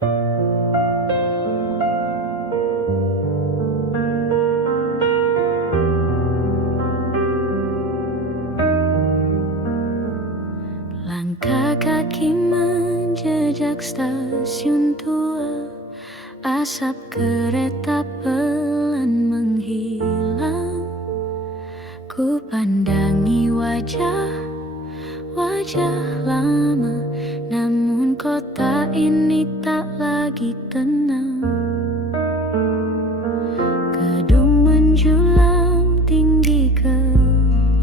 Langkah kaki menjejak stasiun tua, asap kereta pelan menghilang. Ku pandangi wajah lama, namun kota ini tak lagi tenang. Gedung menjulang tinggi ke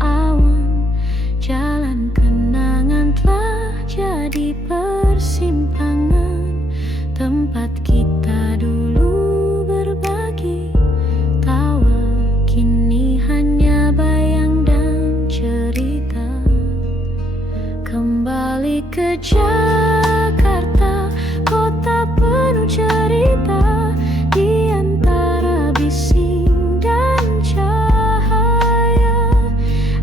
awan, jalan kenangan telah jadi persimpangan, tempat kita dulu berbagi tawa, kini hanya bayang dan cerita. Kembali ke Jakarta, kota penuh cerita, di antara bising dan cahaya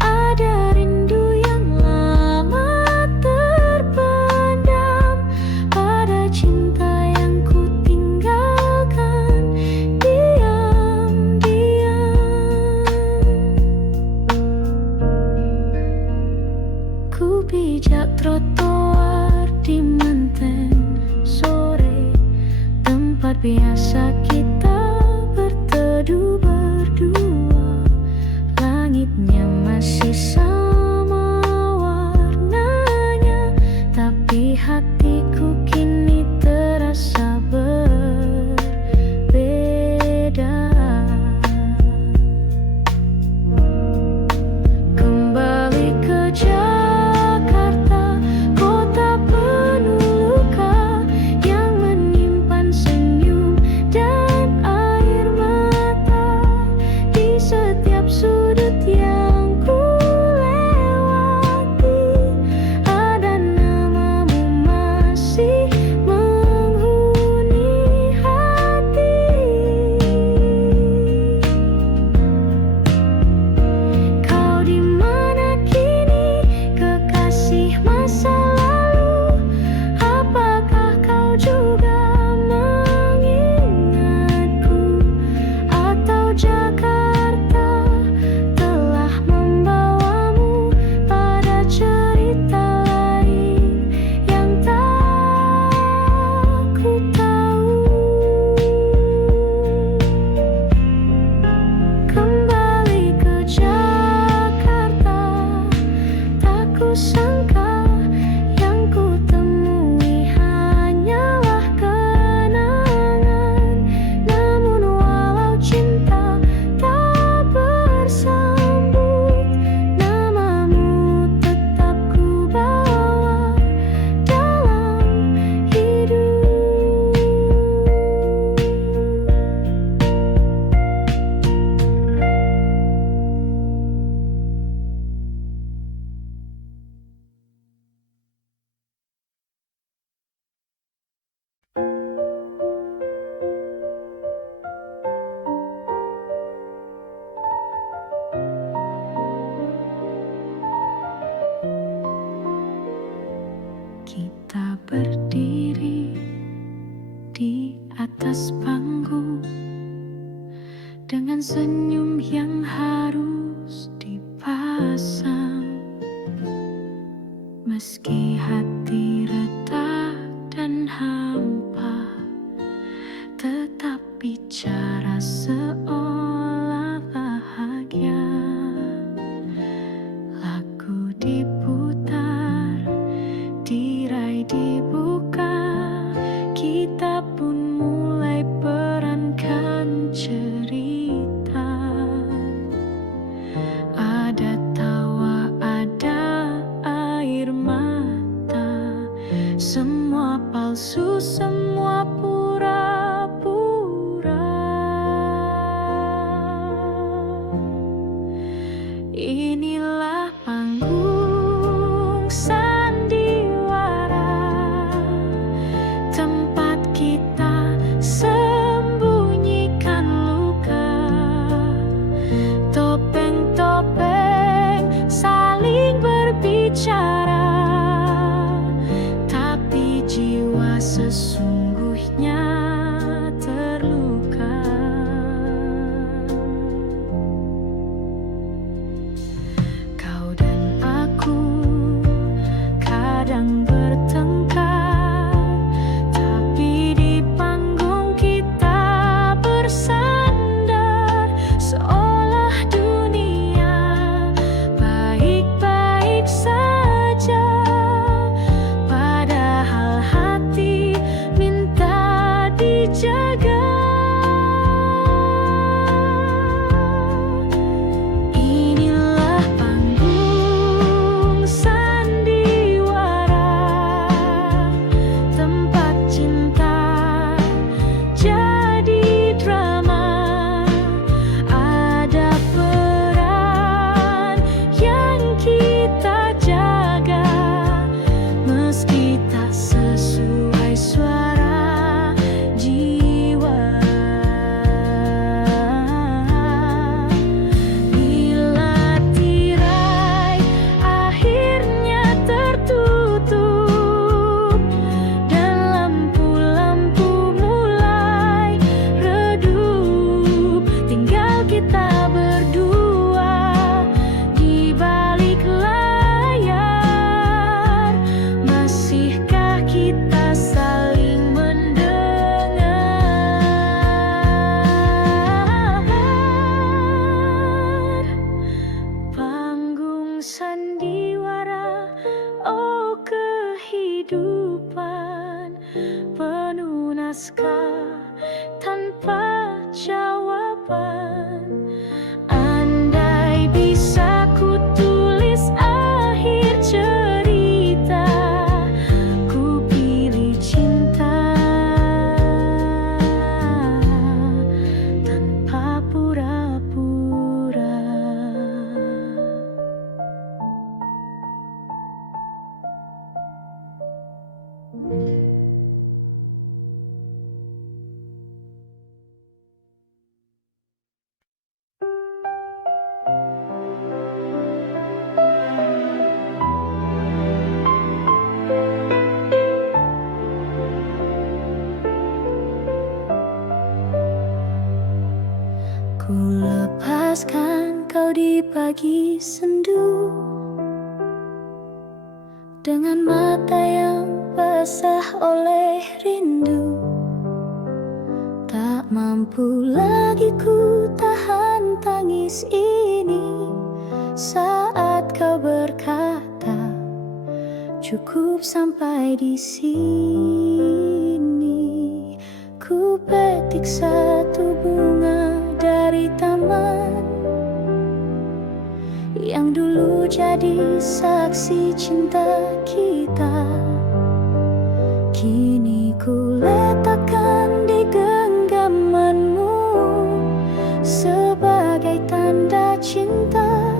ada rindu yang lama terpendam pada cinta yang ku tinggalkan diam-diam. Ku pijak trotoar di Menteng sore, tempat biasa kita berteduh berdua. Langitnya masih sama warnanya, tapi hatiku kini terasa berbeda. Kembali ke Jakarta, kota penuh luka yang menyimpan senyum dan air mata. Di setiap sudut yang ku lewati, ada namamu masih menghuni hati. Kau di mana kini, kekasih masa lalu? Apakah kau juga mengingatku? Atau Jakarta telah membawamu pada cerita lain yang tak ku tahu? Kembali ke Jakarta, tak kusangka yang ku temui hanyalah kenangan. Namun walau cinta tak bersambut, namamu tetap ku bawa dalam hidup. Kita berdiri di atas panggung dengan senyum yang harus dipasang. Meski hati retak dan hampa, tetap bicara seolah bahagia. Lagu diputar, tirai dibuka, kita pun mulai perankan cerita. Ada tawa, ada air mata, semua palsu, semua pura-pura. Inilah panggung sandiwara, tempat kita sembunyikan luka. Topeng-topeng saling berbicara, tapi jiwa sesungguhnya hatinya terluka. Kau dan aku kadang bertengkar, tapi di panggung kita bersandar, seolah dunia baik-baik saja, padahal hati minta dijaga. Inilah panggung sandiwara, tempat cinta jadi drama. Ada peran yang kita jaga, meski tak sesuai suara jiwa. Bila tirai akhirnya tertutup dan lampu-lampu mulai redup, tinggal kita berdua di balik layar. Masihkah kita saling mendengar? Panggung sandiwara, oh kehidupan penuh naskah tanpa jawaban. Andai bisa ku tulis akhir cerita, ku pilih cinta tanpa pura-pura. Ku lepaskan kau di pagi sendu, dengan mata yang basah oleh rindu. Tak mampu lagi ku tahan tangis ini saat kau berkata, cukup sampai di sini. Ku petik satu bunga dari taman yang dulu jadi saksi cinta kita. Kini ku letakkan di genggamanmu sebagai tanda cinta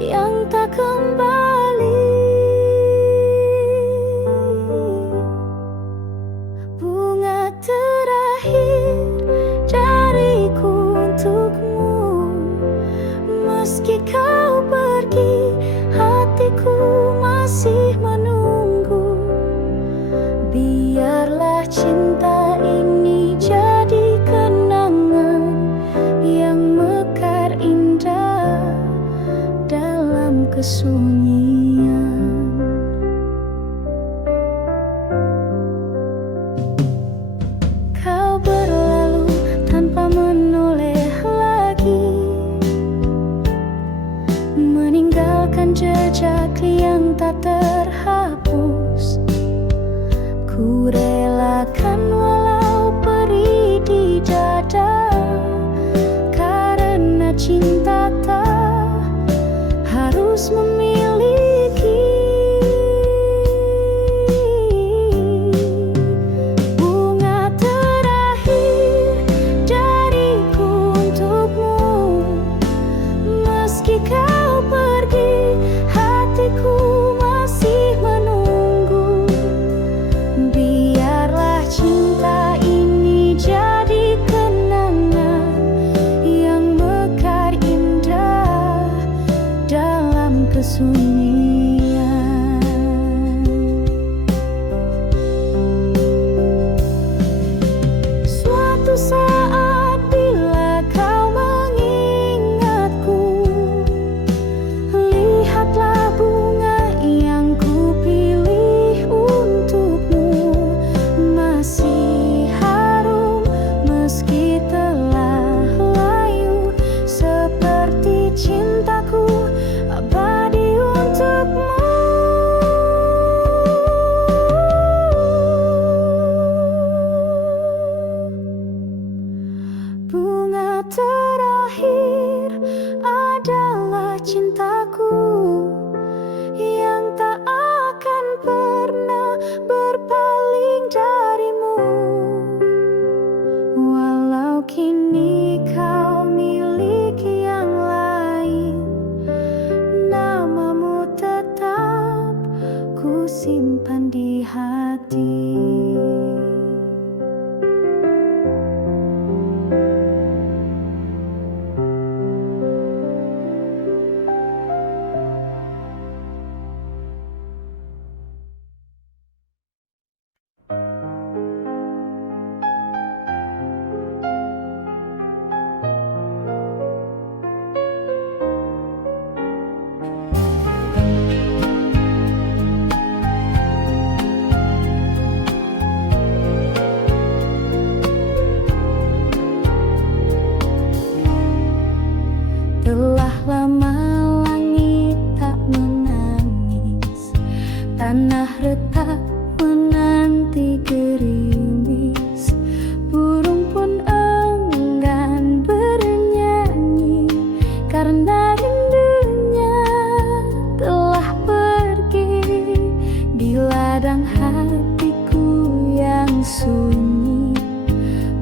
yang tak kembali. Bunga terakhir dariku untukmu, meski kau pergi, hatiku masih menunggu. Biarlah cinta ini jadi kenangan yang mekar indah dalam kesunyian. Kau berlalu tanpa menoleh lagi, meninggalkan jejak yang tak terhapus. Ku relakan walau perih di dada, karena cinta tak harus memiliki. Bunga terakhir dariku untukmu, meski kau pergi, hatiku masih menunggu. Biarlah cinta ini jadi kenangan yang mekar indah dalam kesunyian. terakhir adalah cintaku yang tak akan pernah berpaling darimu. Walau kini kau miliki yang lain, namamu tetap ku simpan di hati. Telah lama langit tak menangis, tanah retak menanti gerimis, burung pun enggan bernyanyi karena rindunya telah pergi di ladang hatiku yang sunyi.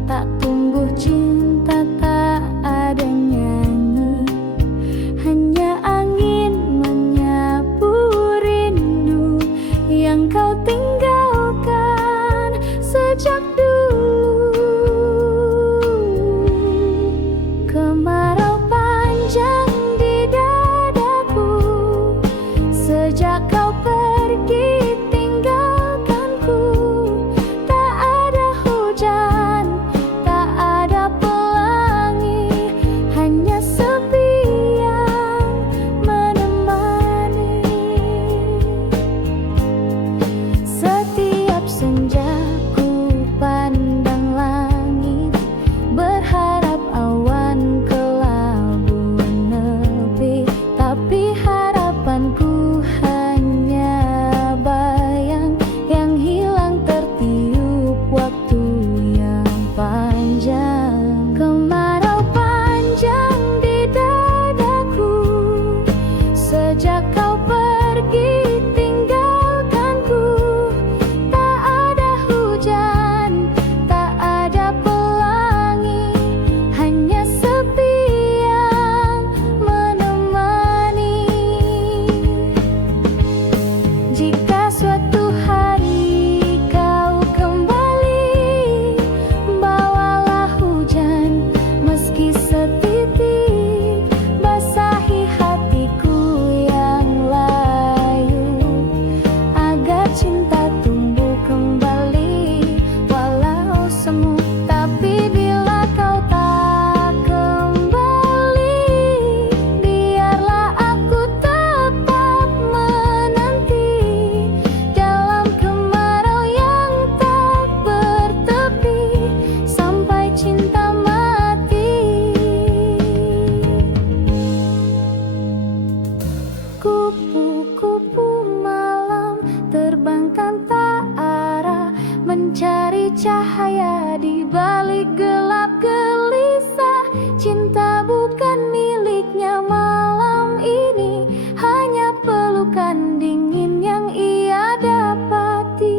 Tak tumbuh cinta, tak ada nyanyi, hanya angin menyapu rindu yang kau tinggalkan sejak dulu. Kemarau panjang di dadaku sejak kau pergi tinggalkanku. Tak ada hujan, tak ada pelangi, hanya sepi yang menemani. Setiap senja ku pandang langit, berharap awan kelabu menepi, tapi harapanku hanya bayang yang hilang tertiup waktu yang panjang. Kemarau panjang di dadaku sejak kau pergi tinggalkanku. Tak ada hujan, tak ada pelangi, hanya sepi yang menemani. Jika suatu hari kau kembali, bawalah hujan meski setitik, basahi hatiku yang layu agar cinta tumbuh kembali. Walau semu, tapi bila kau tak kembali, biarlah aku tetap menanti dalam kemarau yang tak bertepi sampai cinta mati. Kupu-kupu malam terbang tanpa arah, mencari cahaya di balik gelap gelisah. Cinta bukan miliknya malam ini, hanya pelukan dingin yang ia dapati.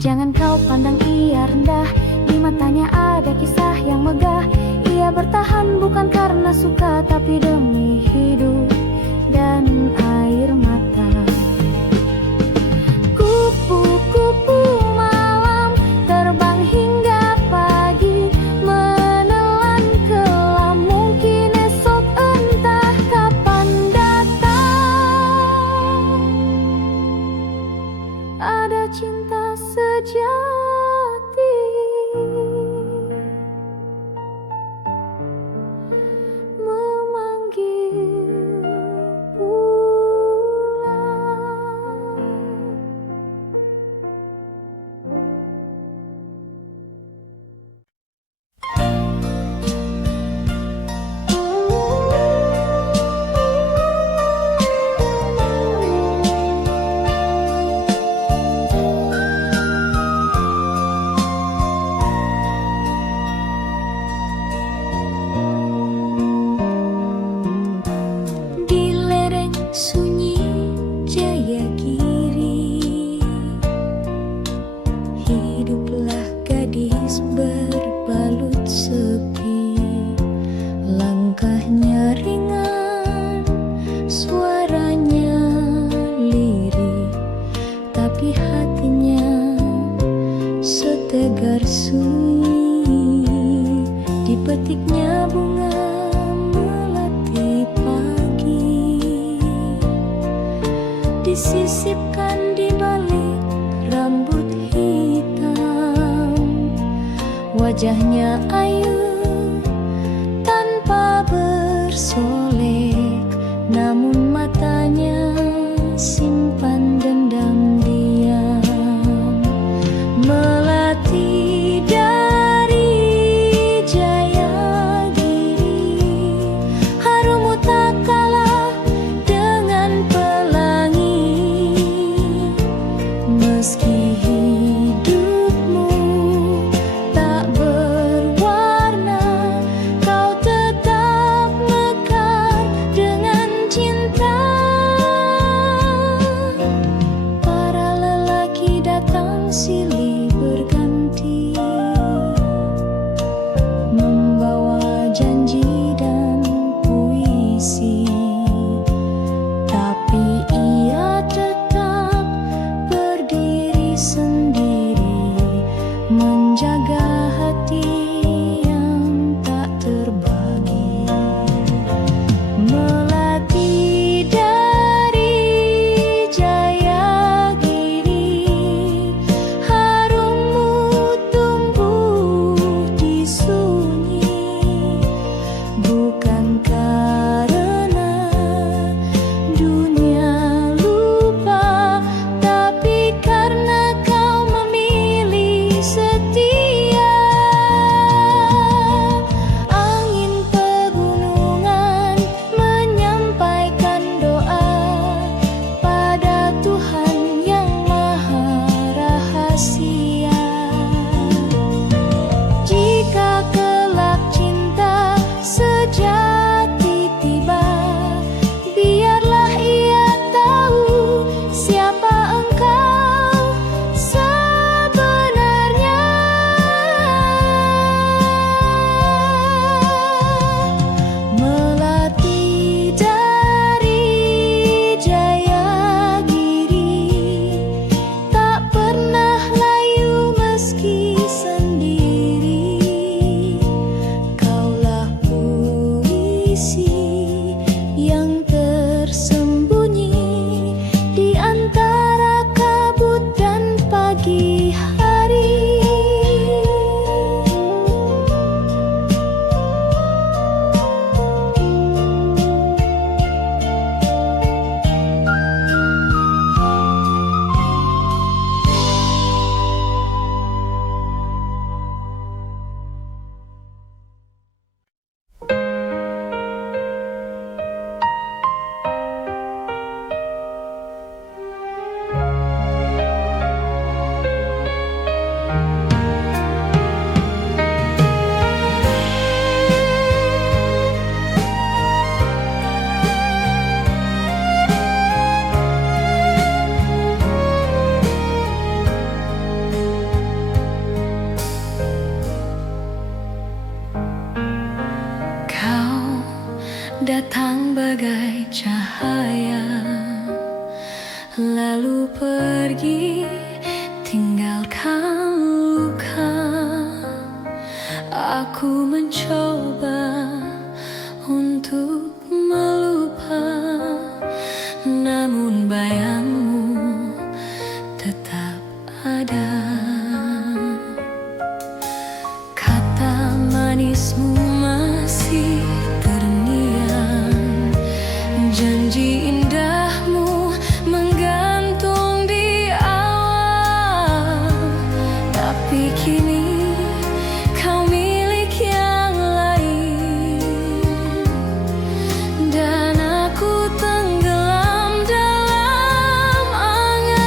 Jangan kau pandang ia rendah, di matanya ada kisah yang megah. Ia bertahan bukan karena suka, tapi demi hidup dan air mata. Kupu-kupu malam terbang hingga pagi, menelan kelam, mungkin esok entah kapan datang. Ada cinta sejati memanggil pulang. hiduplah gadis berbalut sepi. Langkahnya ringan, suaranya lirih, tapi hatinya setegar sunyi. Dipetiknya bunga melati pagi, disisipkan di balik rambut hitam. Wajahnya ayu tanpa bersolek, namun matanya simpan dendam diam. Melati dari Jayagiri, harummu tak kalah dengan pelangi. Meski hidupmu tak berwarna, kau tetap mekar dengan cinta. Para lelaki datang silih berganti, membawa janji dan puisi, tapi ia tetap berdiri sendiri, menjaga hati yang tak terbagi. Melati dari Jayagiri, harummu tumbuh di sunyi, bukan karena dunia lupa, tapi karena kau memilih setia. Angin pegunungan menyampaikan doa pada Tuhan yang maha rahasia. Jika kelak cinta sejati tiba, biarlah ia tahu siapa engkau sebenarnya. Melati dari Jayagiri, tak pernah layu meski sendiri. Kaulah puisi yang tersembunyi di antara kabut dan pagi hari. Kau datang bagai cahaya, lalu pergi tinggalkan luka. Aku mencoba untuk melupa, namun bayangmu tetap ada. Kata manismu masih terngiang, janji indahmu menggantung di awal. Tapi kini kau milik yang lain, dan aku tenggelam dalam angan.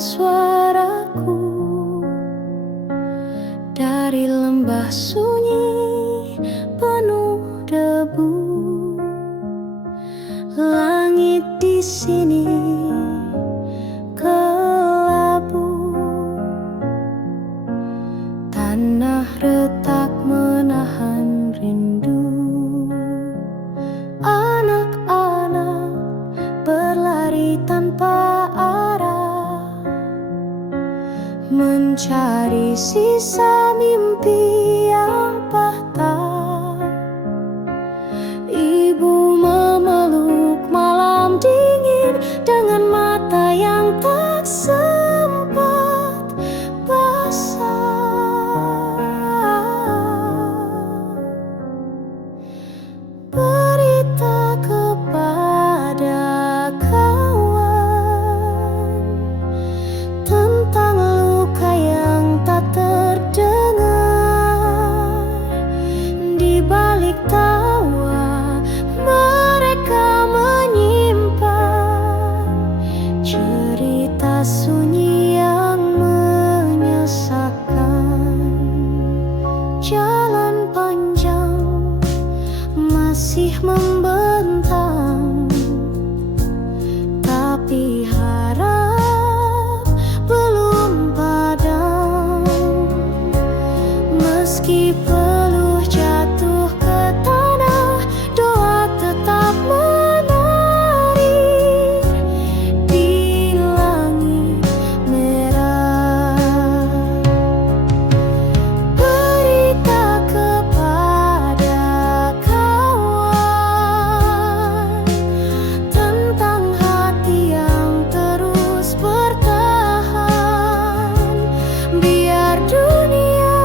suaraku dari lembah sunyi penuh debu. Langit di sini kelabu, tanah retak menahan rindu. Anak-anak berlari tanpa arah, mencari sisa mimpi yang patah. Ibu memeluk malam dingin dengan mata yang tak sempat basah. Berita kepada kawan tentang luka yang tak terdengar. Di balik tawa mereka menyimpan cerita sunyi yang menyesakkan. Jalan panjang masih membentang, tapi harap belum padam. Meski peluh jatuh ke tanah, doa tetap menari di langit merah. Berita kepada kawan tentang hati yang terus bertahan. Biar dunia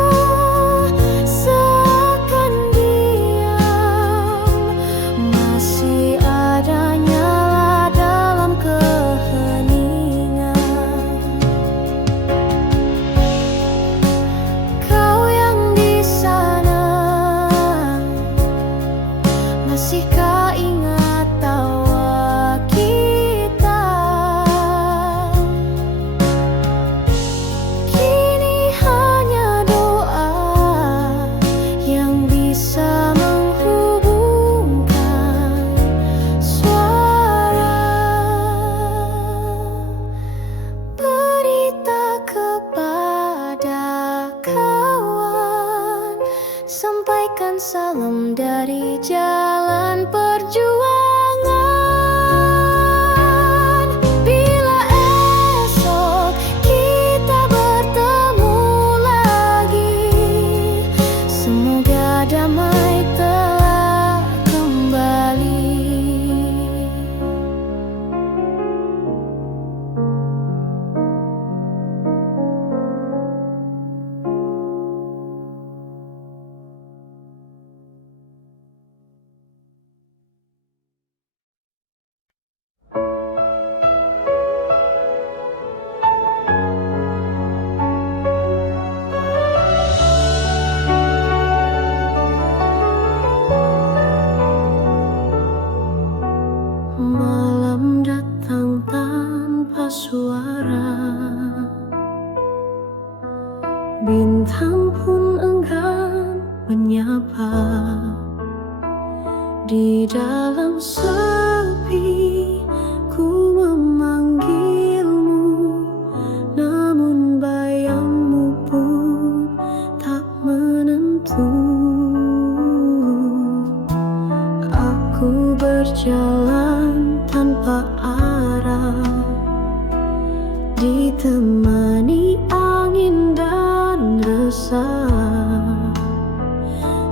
seakan diam, masih ada nyala dalam keheningan. Kau yang di sana, masihkah ingat tawa kita? Kini hanya doa yang bisa menghubungkan suara. Berita kepada kawan, sampaikan salam dari jalan perjuangan. Bila esok kita bertemu lagi, semoga damai telah kembali. Malam datang tanpa suara, bintang pun enggan menyapa. Di dalam sepi ku memanggilmu, namun bayangmu pun tak menentu. Aku berjalan tanpa arah, ditemani angin dan resah.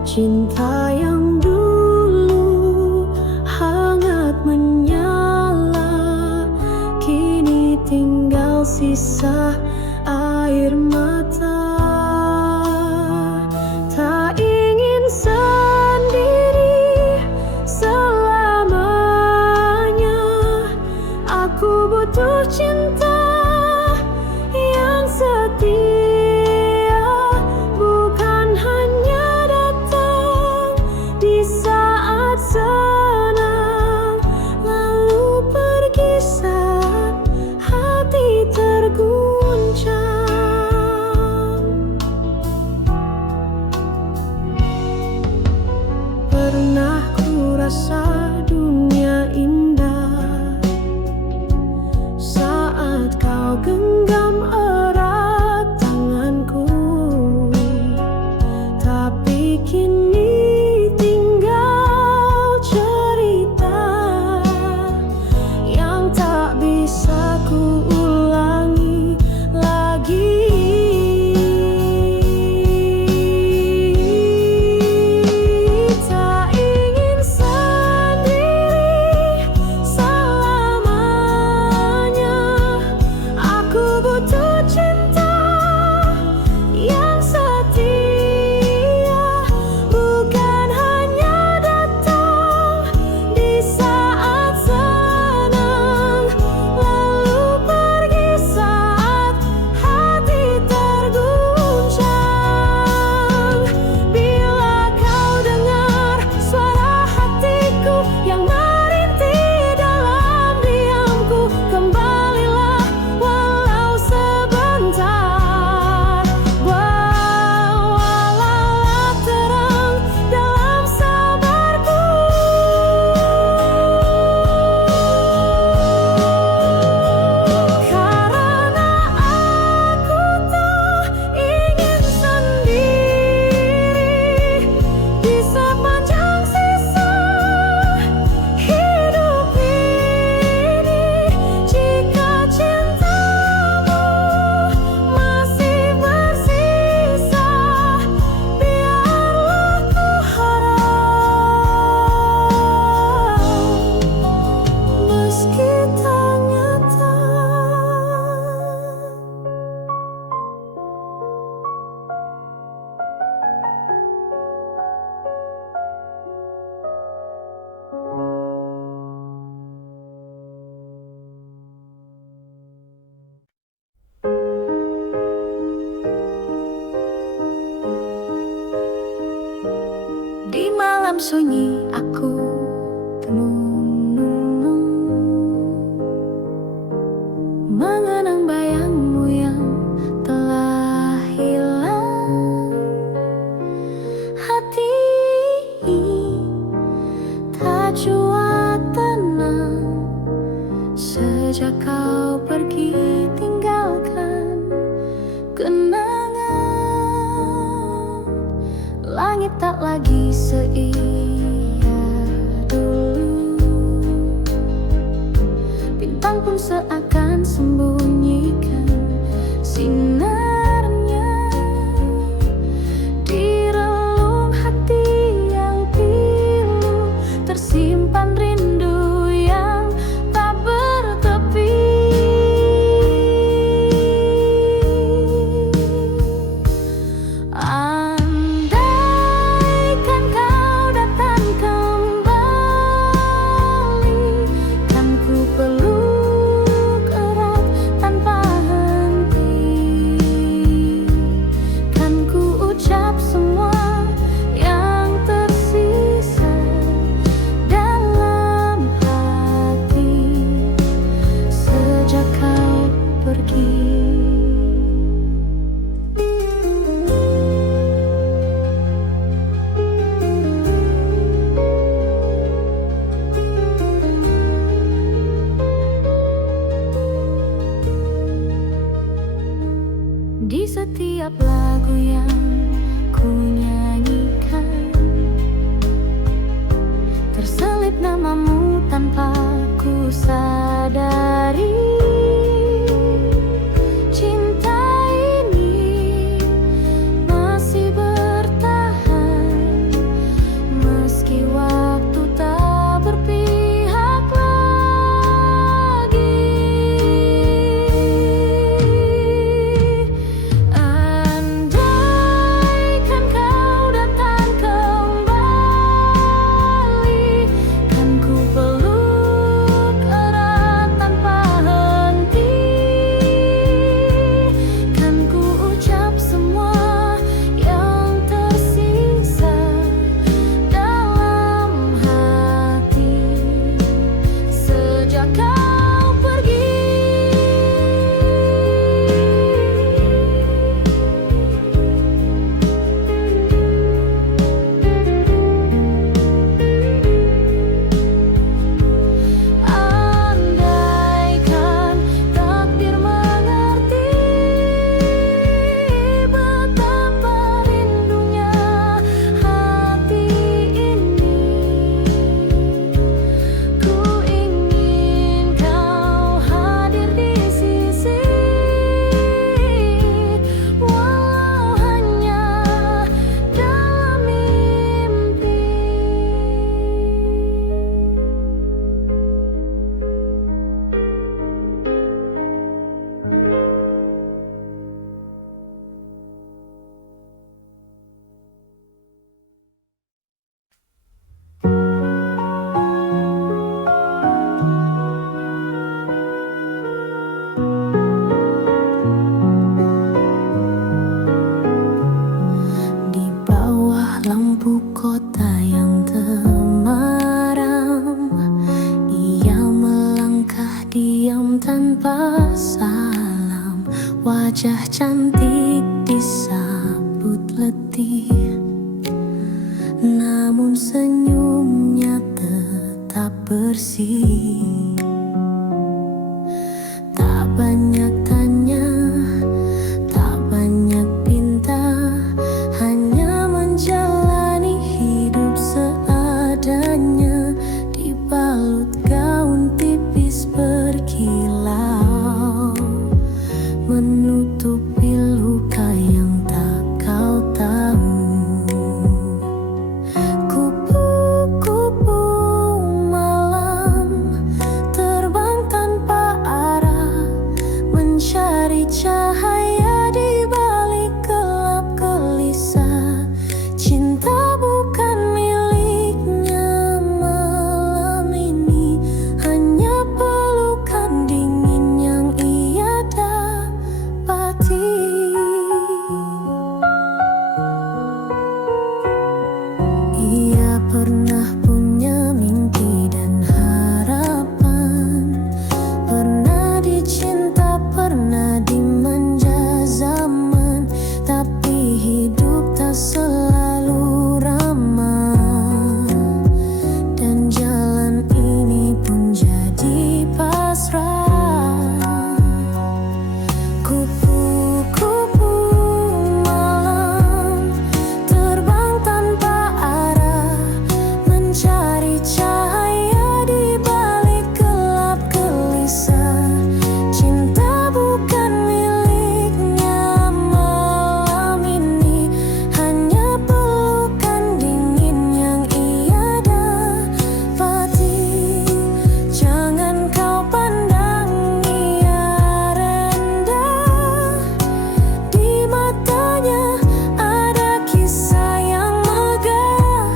Cinta yang dulu hangat menyala, kini tinggal sisa air mata. Tak ingin sendiri selamanya, aku butuh cinta yang setia, bukan hanya datang di saat senang, lalu pergi saat hati terguncang. kau genggam erat tanganku, tapi kini tinggal cerita yang tak bisa ku ulangi lagi. Tak ingin sendiri selamanya, aku butuh cinta yang setia, bukan hanya datang di saat senang, lalu pergi saat hati terguncang. Bila kau dengar suara hatiku yang merintih dalam diamku, kembalilah walau sebentar. Bawalah terang dalam sabarku, karena aku tak ingin sendiri di sepanjang sisa hidup ini. Jika cintamu masih bersisa, biarlah ku harap, meski tak nyata. Di malam sunyi aku tenung, mengenang bayangmu yang telah hilang. Hati tak jua tenang sejak kau pergi tinggalkan kenangan. Langit tak lagi seia dulu, bintang pun seakan sembunyikan sinarnya di relung hati yang pilu. Tersimpan rindu yang tak bertepi. Andaikan kau datang kembali, kan ku peluk erat tanpa henti, kan ku ucap semua yang tersisa dalam hati sejak kau pergi. Di setiap lagu yang ku nyanyikan, terselip namamu tanpa ku sadari. Cinta ini masih bertahan meski waktu tak berpihak lagi. Andaikan kau datang kembali, kan ku peluk erat tanpa Wajah cantik disambut letih, namun senyumnya tetap bersih. Tak banyak tanya, tak banyak pinta, hanya menjalani hidup seadanya, dibalut gaun tipis berkilau, menutupi luka yang tak kau tahu. Kupu-kupu malam terbang tanpa arah, mencari cahaya di balik gelap gelisah. Cinta bukan miliknya malam ini, hanya pelukan dingin yang ia dapati. Ia pernah punya mimpi dan harapan, pernah dicinta, pernah dimanja zaman, tapi hidup tak selalu ramah, dan jalan ini pun jadi pasrah. Kupu-kupu malam terbang tanpa arah, mencari cahaya di balik gelap gelisah. Cinta bukan miliknya malam ini, hanya pelukan dingin yang ia dapati. Jangan kau pandang ia rendah, di matanya ada kisah yang megah.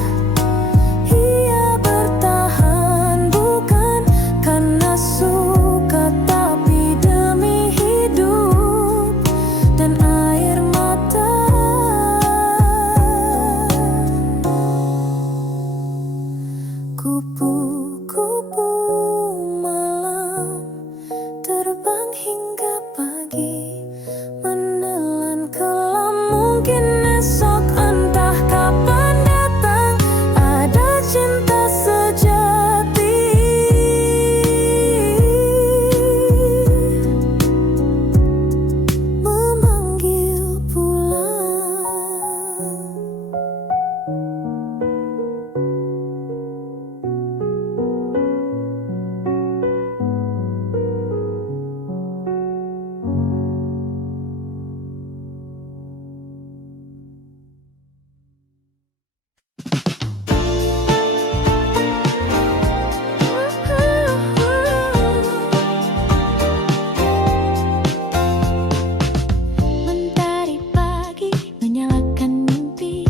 Ia bertahan bukan karena suka, tapi demi hidup dan air mata. Kupu-kupu malam terbang hingga pagi, menelan kelam mungkin esok, entah kapan datang ada cinta sejati, memanggil pulang. Mentari pagi menyalakan mimpi,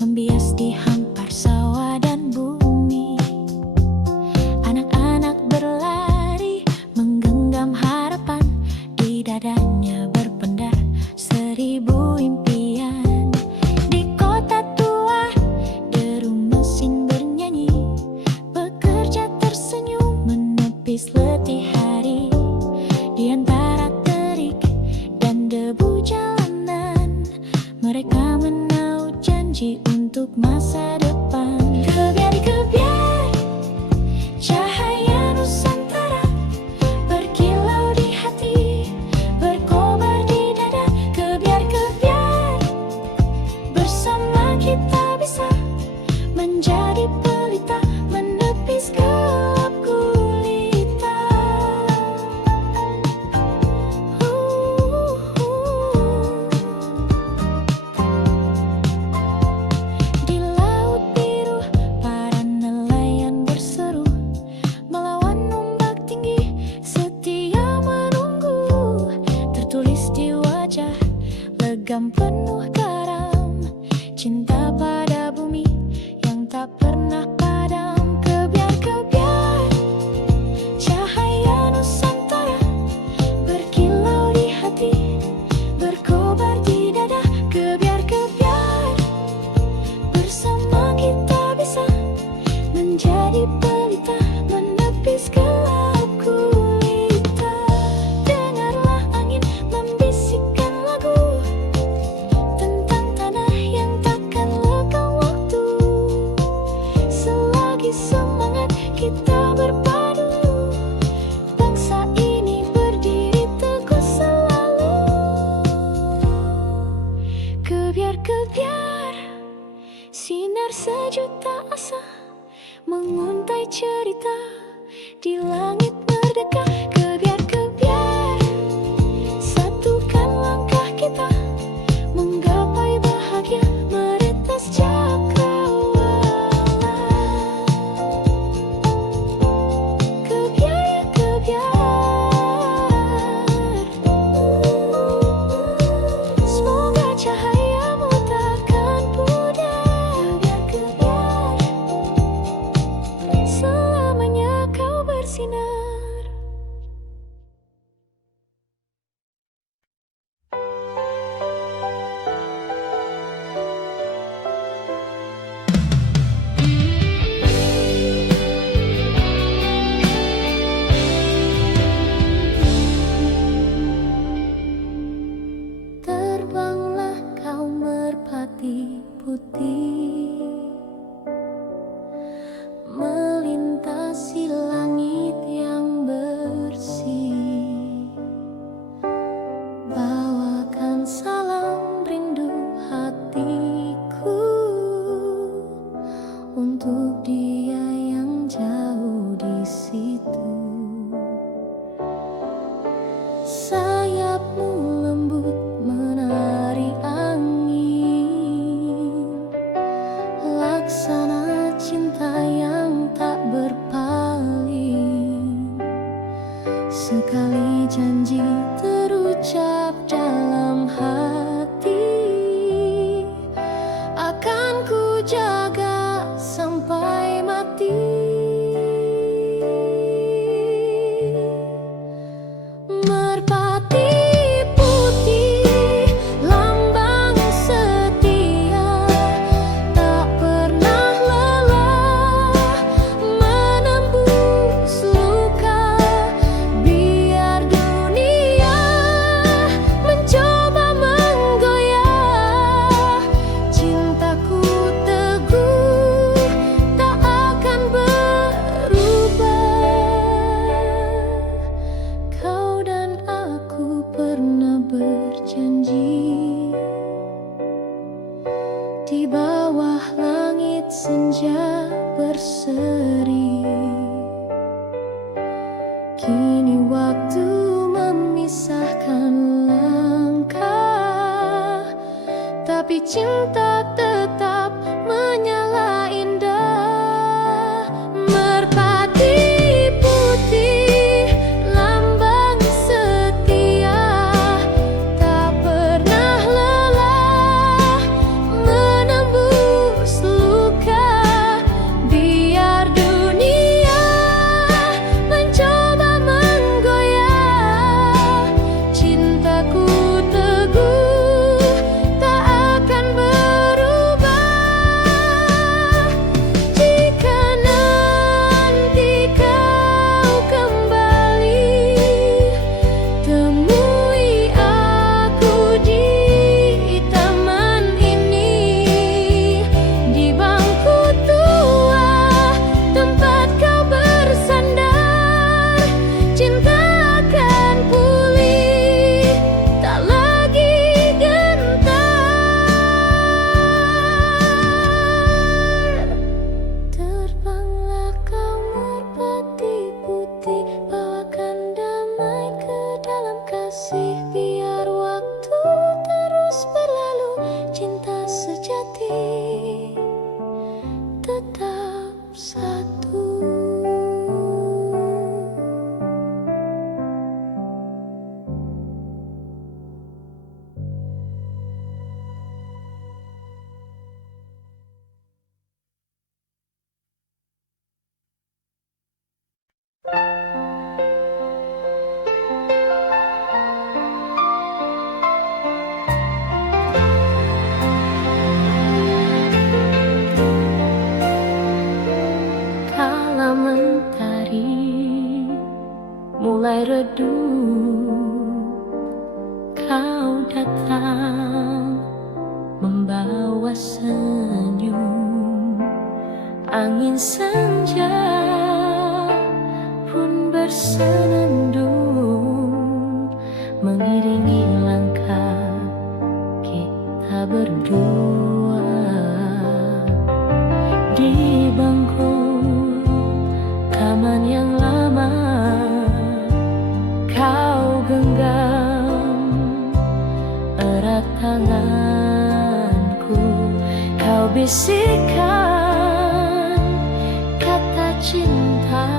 membias di hampar sawah dan bumi. Anak-anak berlari menggenggam harapan, di dadanya berpendar 1000 impian. Di kota tua deru mesin bernyanyi, pekerja tersenyum menepis letih hari. Di antara terik dan debu jalanan, mereka menaut janji untuk masa depan. Kebiar-kebiar cahaya Nusantara berkilau di hati, berkobar di dada. Kebiar-kebiar bersama kita bisa menjadi pelita, menepis gelap gulita. Di laut biru para nelayan berseru, melawan ombak tinggi setia menunggu. Tertulis di wajah legam penuh garam, cinta pada bumi yang tak pernah padam. Kebiar-kebiar cahaya Nusantara berkilau di hati, berkobar di dada. Kebiar-kebiar bersama kita bisa menjadi pelita, menepis gelap gulita. Dengarlah angin membisik juta asa menguntai cerita di langit merdeka. Kebiar-kebiar, satukan langkah kita menggapai bahagia meretas cakrawala. Kebiar-kebiar, semoga cahayamu takkan pudar. Kebiar-kebiar, selamanya kau bersinar. Terbanglah kau merpati putih, melintasi langit yang bersih. Bawakan salam rindu hatiku untuk dia yang jauh di situ. Sayapmu lembut menari angin, laksana cinta yang tak berpaling. Sekali janji terucap dalam hati, akan ku jaga sampai mati. Merpati putih, lambang setia, tak pernah lelah menembus luka. Biar dunia mencoba menggoyah, cintaku teguh tak akan berubah. Kau dan aku pernah berjanji di bawah langit senja berseri. Kini waktu memisahkan langkah, tapi cinta tetap menyala indah. Merpati putih, lambang setia, tak pernah lelah menembus luka. Biar dunia mencoba menggoyah, cintaku teguh tak akan berubah. Jika nanti kau kembali, temui aku di taman ini, di bangku tua tempat kau bersandar. Cinta akan pulih, tak lagi gentar. Terbanglah kau merpati putih, bawakan damai ke dalam kasih. Biar waktu terus berlalu, cinta sejati tetap satu. Kala mentari mulai redup, kau datang membawa senyum. Angin senja pun bersenandung, mengiringi langkah kita berdua. bisikan kata cinta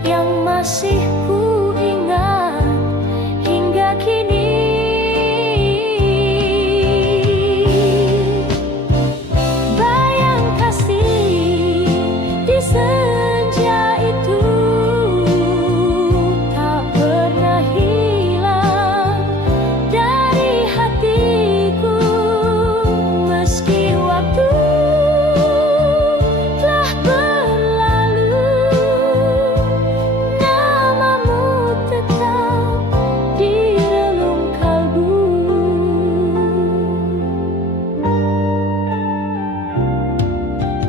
yang masih ku ingat hingga kini. Bayang kasih di senja itu tak pernah hilang dari hatiku, meski waktu telah berlalu, namamu tetap di relung kalbu.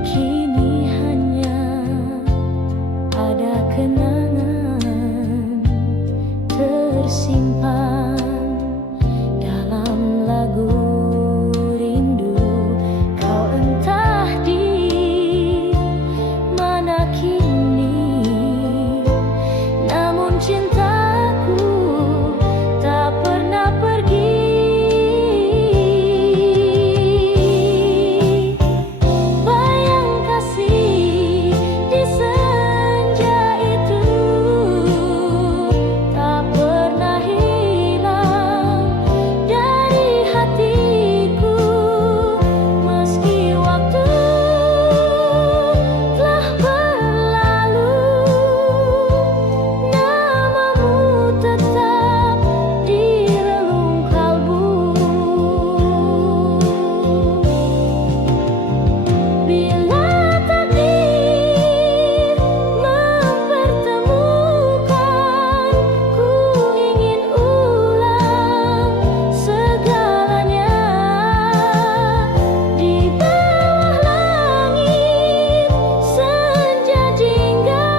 Kini hanya ada kenangan tersimpan dalam lagu rindu. Kau entah di mana kini, namun cintaku tak pernah pergi. Bayang kasih di senja itu tak pernah hilang dari hatiku, meski waktu telah berlalu, namamu tetap di relung kalbu. Bila takdir mempertemukan, ku ingin ulang segalanya. Di bawah langit senja jingga,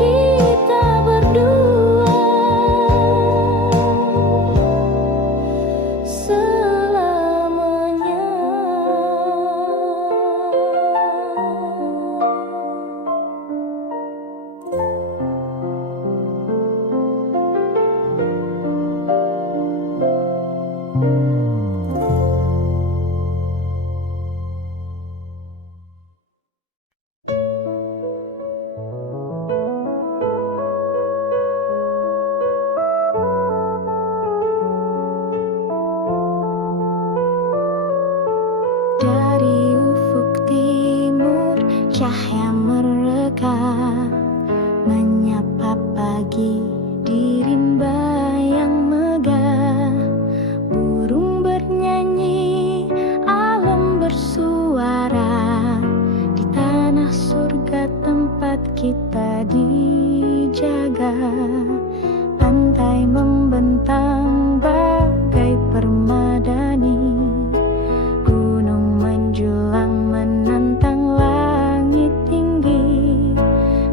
kita berdua selamanya. Dari ufuk timur cahaya mereka menyapa pagi di rimba yang megah. Burung bernyanyi, alam bersuara, di tanah surga tempat kita dijaga. Pantai membentang bagai permadani, gunung menjulang menantang langit tinggi.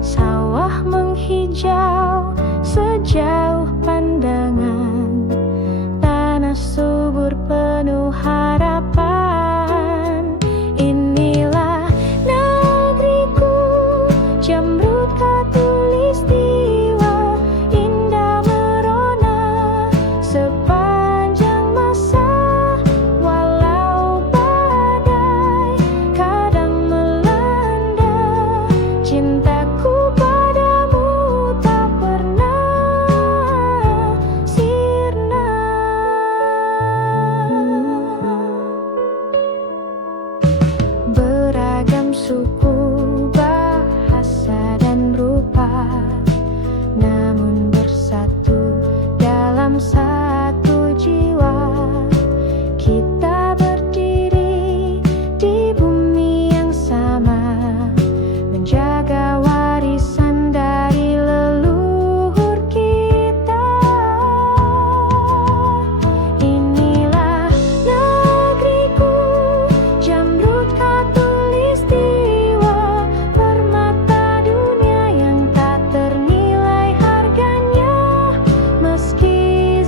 Sawah menghijau sejauh pandangan, tanah subur penuh harapan. Inilah negeriku, Jamrud Khatulistiwa, indah merona sepanjang masa. Walau badai kadang melanda, cintaku padamu tak pernah sirna. Beragam suku, bahasa dan rupa, namun bersatu dalam satu jiwa. Kita berdiri di bumi yang sama, menjaga warisan dari leluhur kita. Inilah negeriku, Jamrud Khatulistiwa, permata dunia yang tak ternilai harganya, meski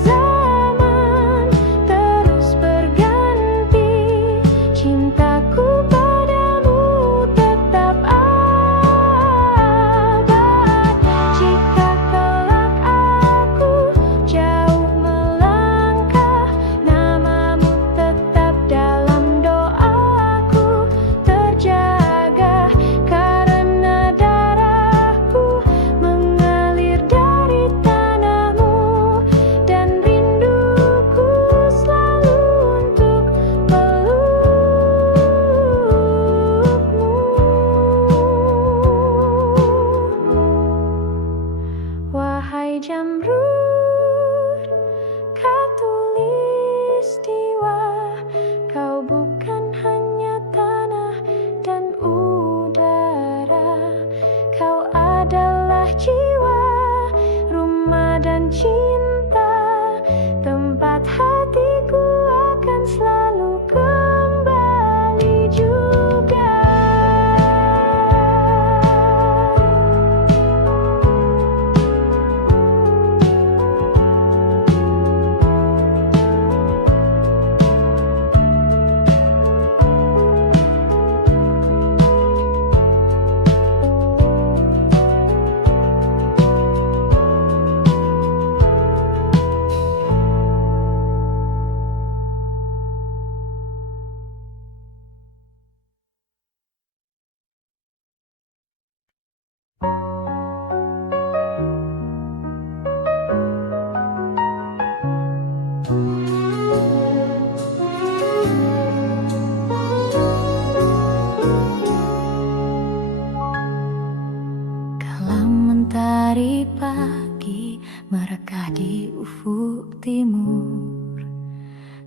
ufuk timur.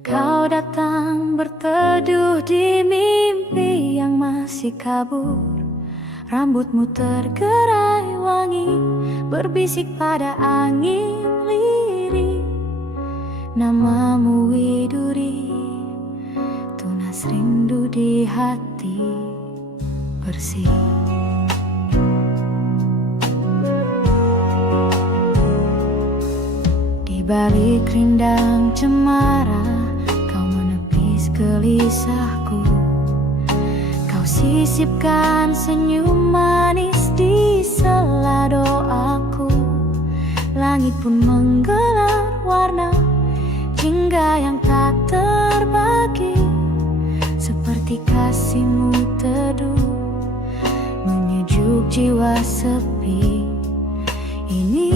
Kau datang berteduh di mimpi yang masih kabur. Rambutmu tergerai wangi, berbisik pada angin lirih. Namamu Widuri, tunas rindu di hati bersih. Di balik rindang cemara, kau menepis gelisahku. Kau sisipkan senyum manis di sela doaku. Langit pun menggelar warna hingga yang tak terbagi, seperti kasihmu teduh menyejuk jiwa sepi ini.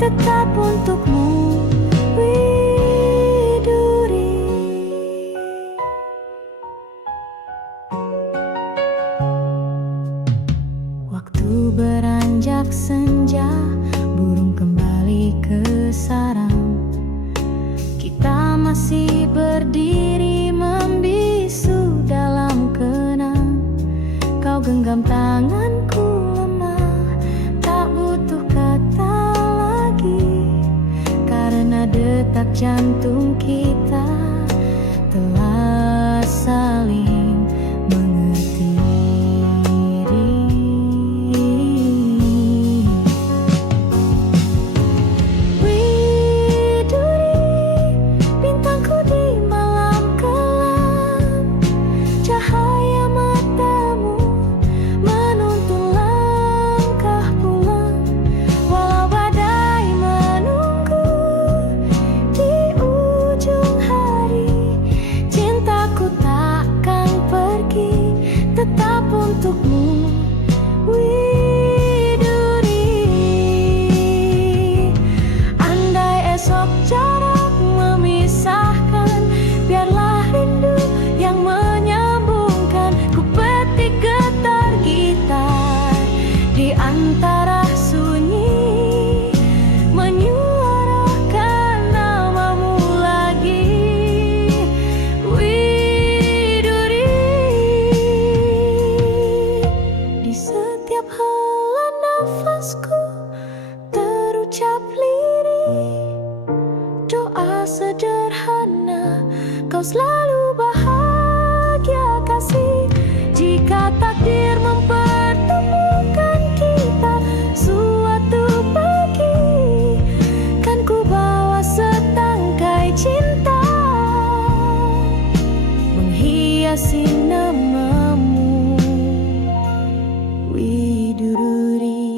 Tetap untukmu, Widuri. Waktu beranjak senja, burung kembali ke sarang. Kita masih berdiri membisu dalam kenang. Kau genggam tanganku lemah, tak butuh kata, karena detak jantung kita telah saling mengerti. Widuri, bintangku di malam kelam, cahaya matamu menuntun langkah pulang. Walau badai menunggu di ujung hari, cintaku takkan pergi, tetap untukmu, Widuri. Andai esok jarak memisahkan, biarlah rindu yang menyambungkan. Ku petik getar gitar di antara sunyi, menyuarakan namamu lagi, Widuri. Di setiap hela nafasku terucap lirih doa sederhana, kau selalu bahagia kasih. Jika takdir mempertemukan kita suatu pagi, kan ku bawa setangkai cinta menghiasi namamu, Widuri.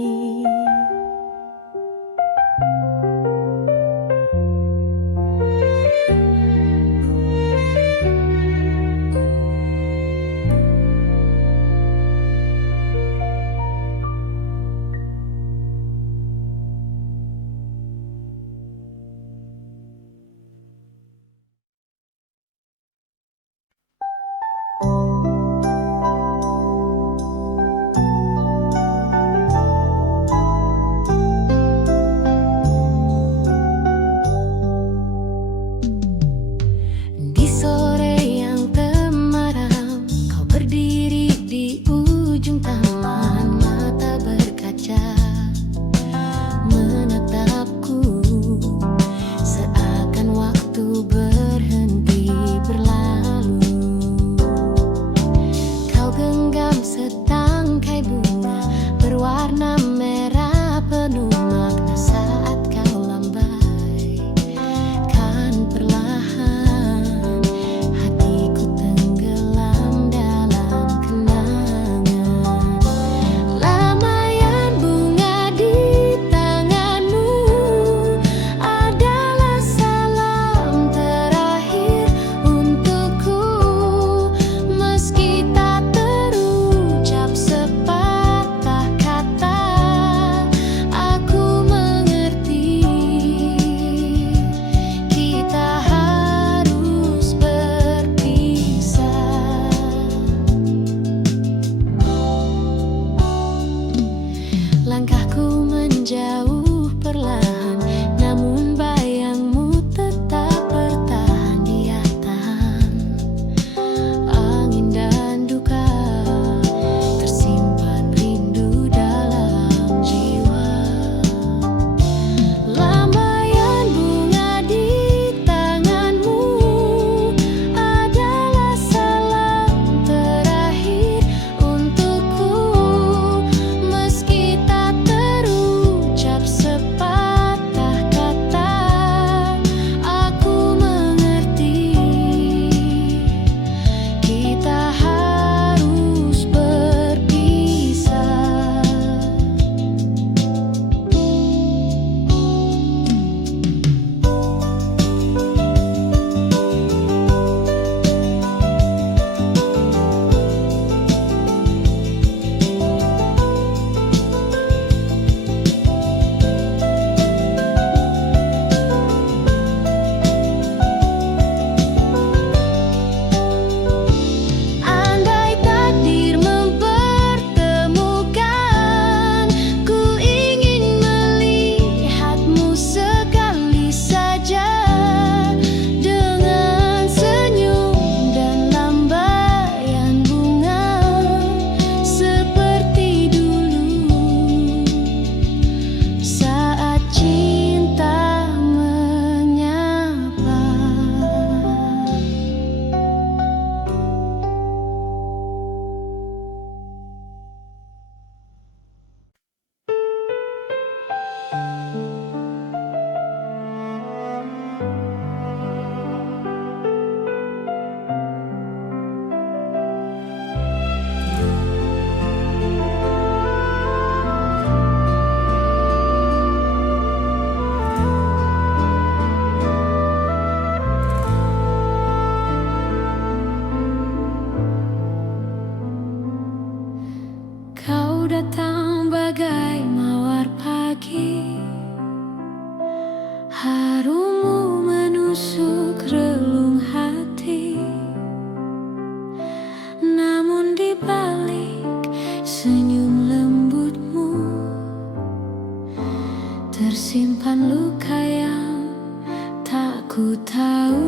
Ku tahu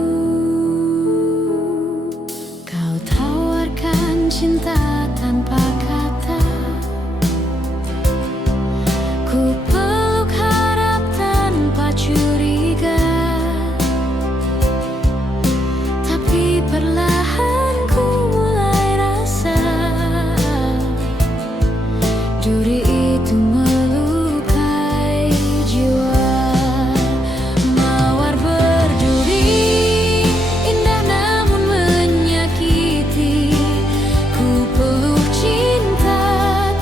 kau tawarkan cinta tanpa kata. Ku peluk harap tanpa curiga, tapi perlahan ku mulai rasa duri itu melukai jiwa. Mawar berduri indah namun menyakiti. Ku peluk cinta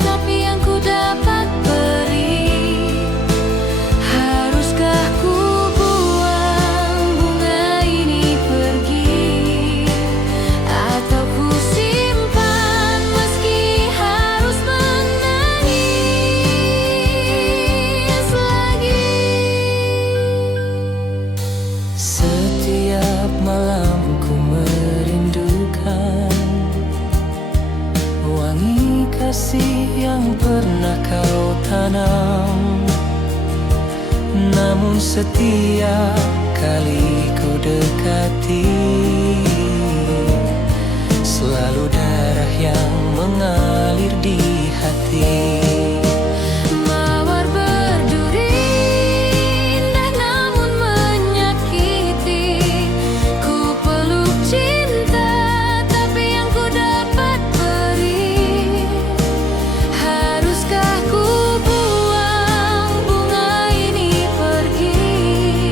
tapi yang ku dapat beri. Haruskah ku buang bunga ini pergi, atau ku simpan meski harus menangis lagi? Setiap malam ku merindukan wangi kasih yang pernah kau tanam. Namun setiap kali ku dekati, selalu darah yang mengalir di hati. Mawar berduri indah namun menyakiti. Ku peluk cinta tapi yang ku dapat beri. Haruskah ku buang bunga ini pergi,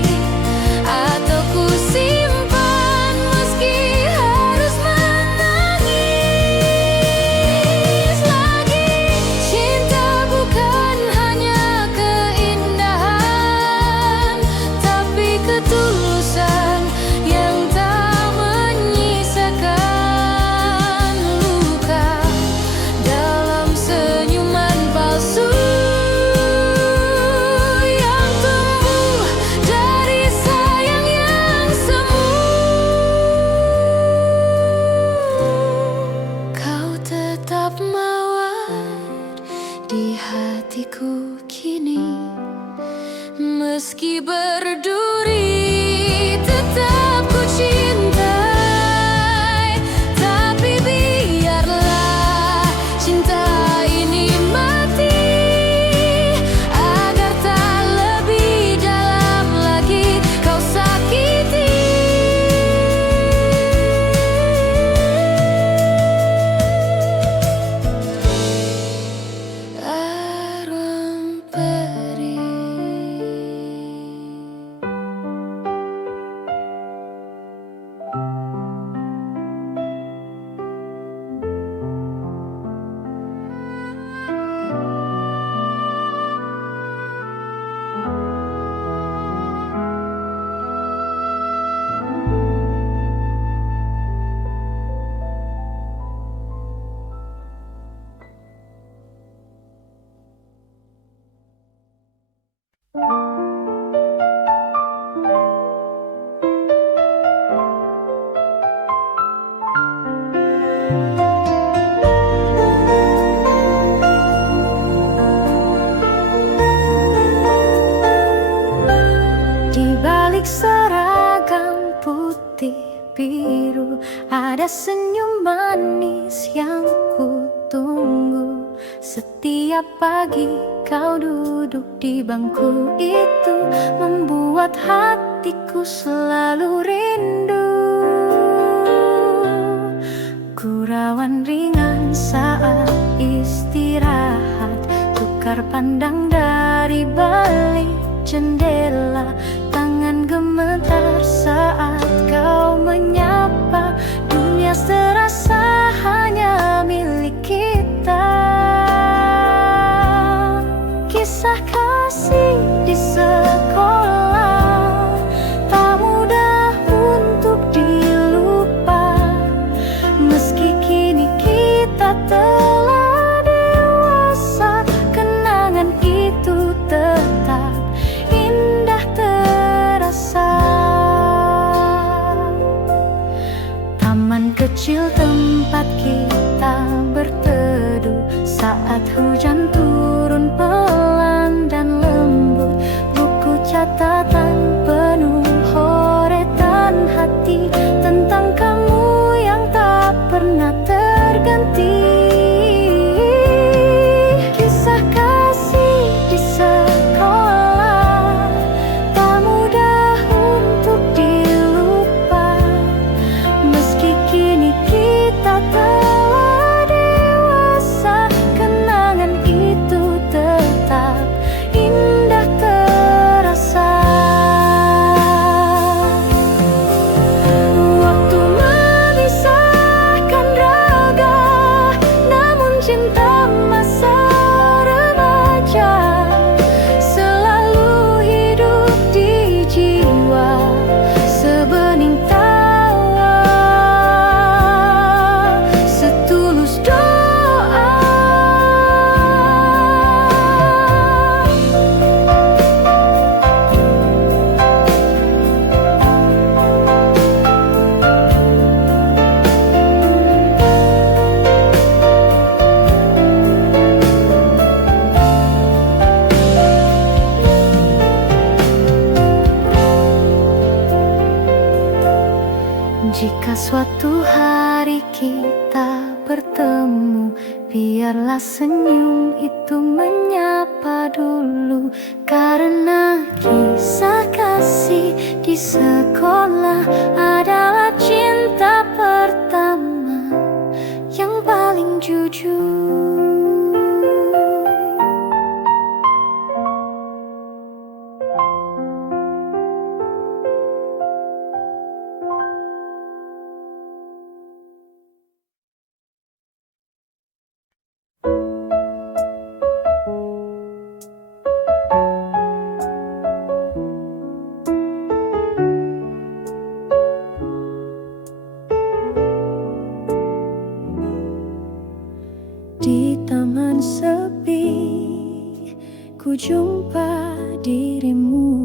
atau ku simpan meski harus menangis lagi? Cinta bukan hanya keindahan, tapi ketulusan yang tak menyisakan luka dalam senyuman palsu yang tumbuh dari sayang yang semu. Kau tetap mawar di hatiku kini, meski berduri tetap ku cintai. Tapi biarlah cinta ini mati, agar tak lebih dalam lagi kau sakiti. Arwah peri. Di balik seragam putih biru ada senyum manis yang ku tunggu. Setiap pagi kau duduk di bangku itu, membuat hatiku selalu rindu. Gurauan ringan saat istirahat, tukar pandang dari balik jendela. Tangan gemetar saat kau menyapa, dunia serasa hanya milik kita. Kisah kasih di sekolah tak mudah untuk dilupa, meski kini kita telah dewasa. Kenangan itu tetap indah terasa. Jika suatu hari kita bertemu, biarlah senyum itu menyapa dulu. Karena kisah kasih di sekolah adalah cinta pertama yang paling jujur. Di taman sepi, ku jumpa dirimu,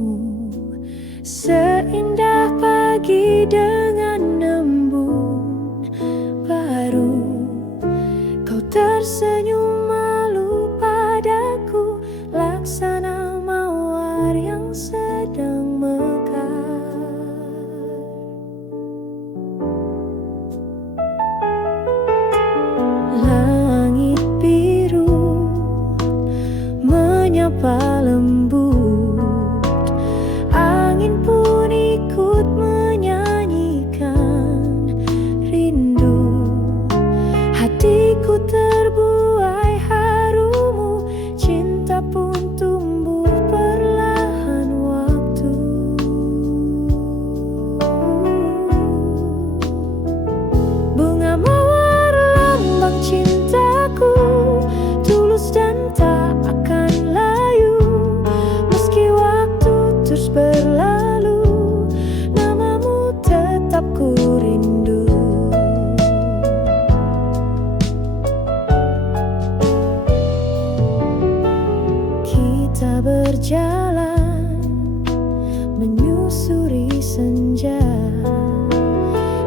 seindah pagi dengan embun baru. Kau tersenyum malu padaku, laksana mawar yang sedang mekar. Langit biru menyapa lembut, angin pun ikut menyanyikan rindu. Hatiku terbuai harumu, cinta pun tumbuh perlahan waktu. Bunga mawar lambang cintaku, tulus dan tak akan layu. Meski waktu terus berlalu, namamu tetap ku rindu. Kita berjalan menyusuri senja,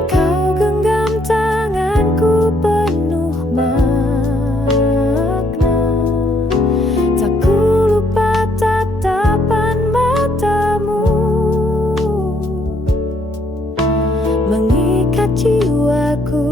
kau genggam tanganku penuh makna. Tak ku lupa tatapan matamu, mengikat jiwaku.